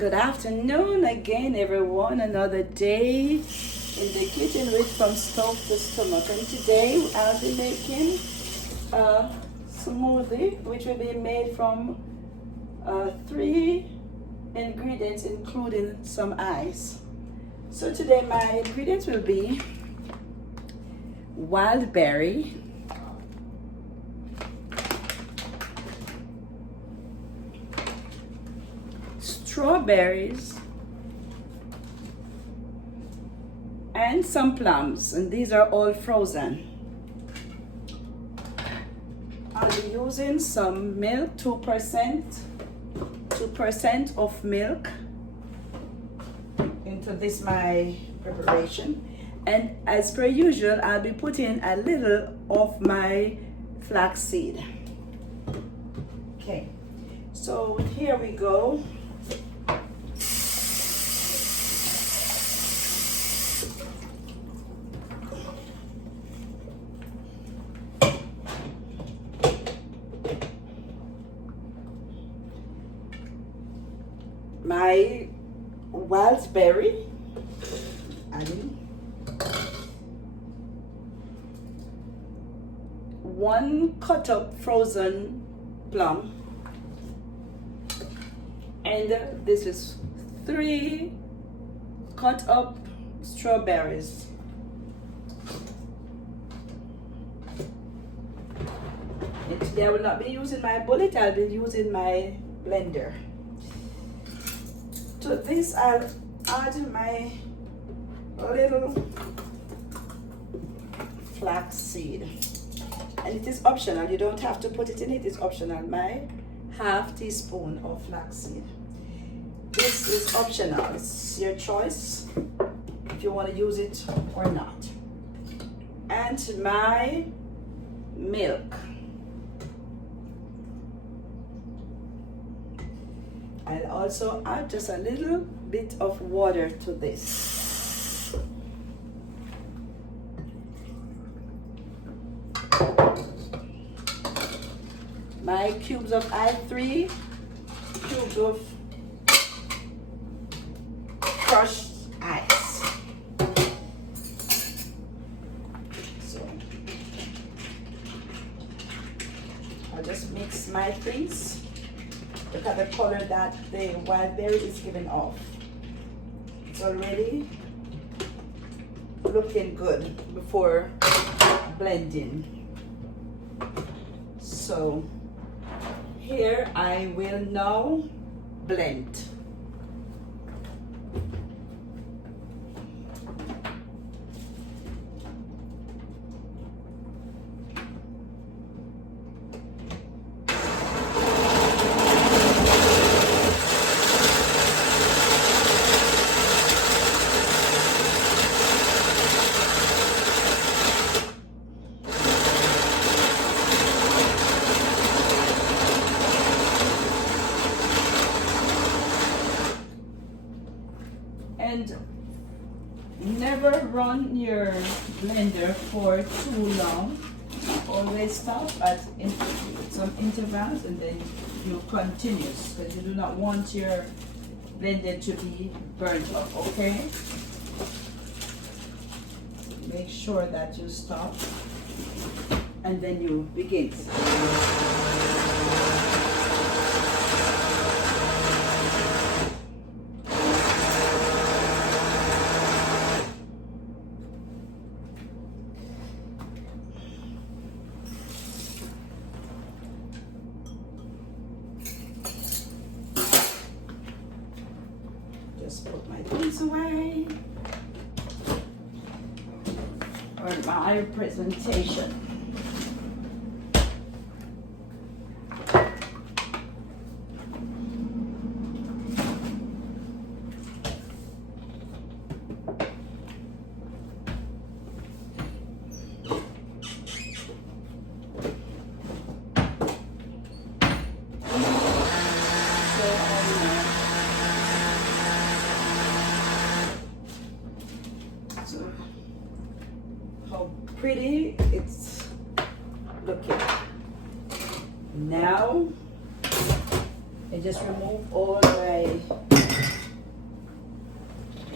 Good afternoon again, everyone. Another day in the kitchen with from stove to stomach. And today I'll be making a smoothie which will be made from 3 ingredients including some ice. So today my ingredients will be wild berry, strawberries, and some plums, and these are all frozen. I'll be using some milk, 2% of milk into this my preparation, and as per usual I'll be putting a little of my flaxseed. Okay, so here we go. My wild berry, adding 1 cut up frozen plum, and this is 3 cut up strawberries. And today I will not be using my bullet, I'll be using my blender. To this I'll add my little flax seed, and it is optional, you don't have to put it in, it is optional. My ½ teaspoon of flax seed. This is optional, it's your choice if you want to use it or not. And my milk. I'll also add just a little bit of water to this. My cubes of ice, 3 cubes of crushed ice. So I'll just mix my things. Look at the color that the wild berry is giving off. It's already looking good before blending. So here I will now blend. And never run your blender for too long. Always stop at some intervals and then you continue, because you do not want your blender to be burnt up, okay? Make sure that you stop and then you begin. Just put my things away for my presentation. How pretty it's looking. Now I just remove all my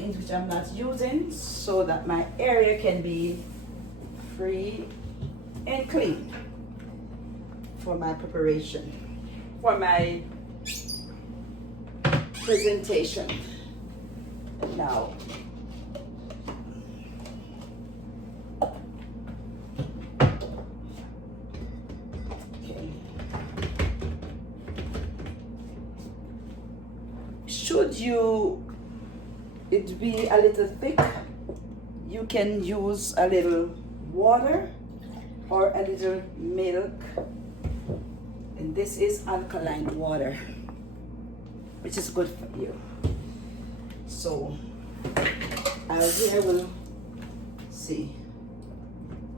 things which I'm not using so that my area can be free and clean for my preparation, for my presentation. Now, okay. Should it be a little thick, you can use a little water or a little milk, and this is alkaline water, which is good for you. So here will see,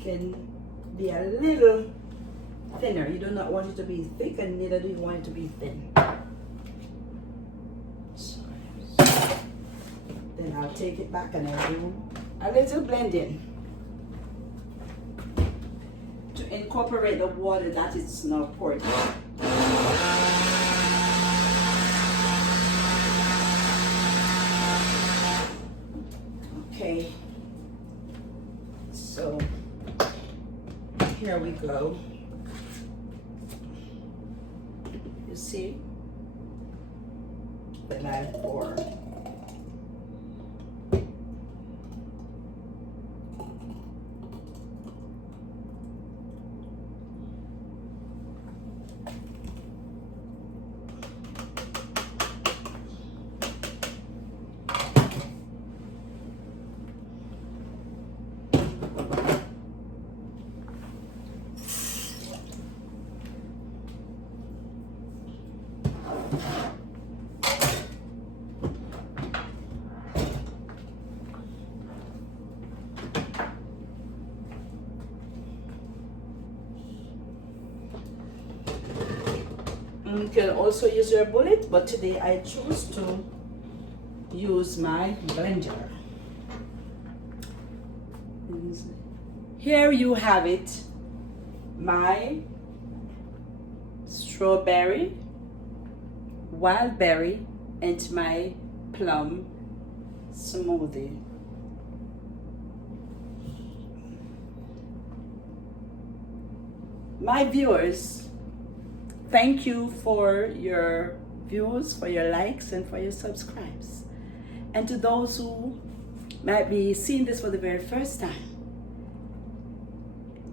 can be a little thinner. You do not want it to be thick, and neither do you want it to be thin. So, then I'll take it back and I'll do a little blending to incorporate the water that is now poured in. Okay, so here we go. You see that I pour. You can also use your bullet, but today I choose to use my blender. Here you have it, my strawberry, wild berry, and my plum smoothie. My viewers, thank you for your views, for your likes, and for your subscribes. And to those who might be seeing this for the very first time,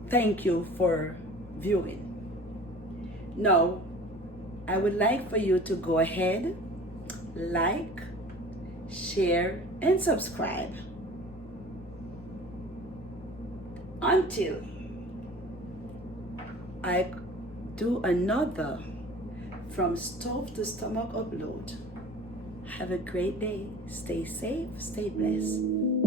thank you for viewing. Now, I would like for you to go ahead, like, share, and subscribe. Until I do another From Stove to Stomach upload. Have a great day. Stay safe, stay blessed.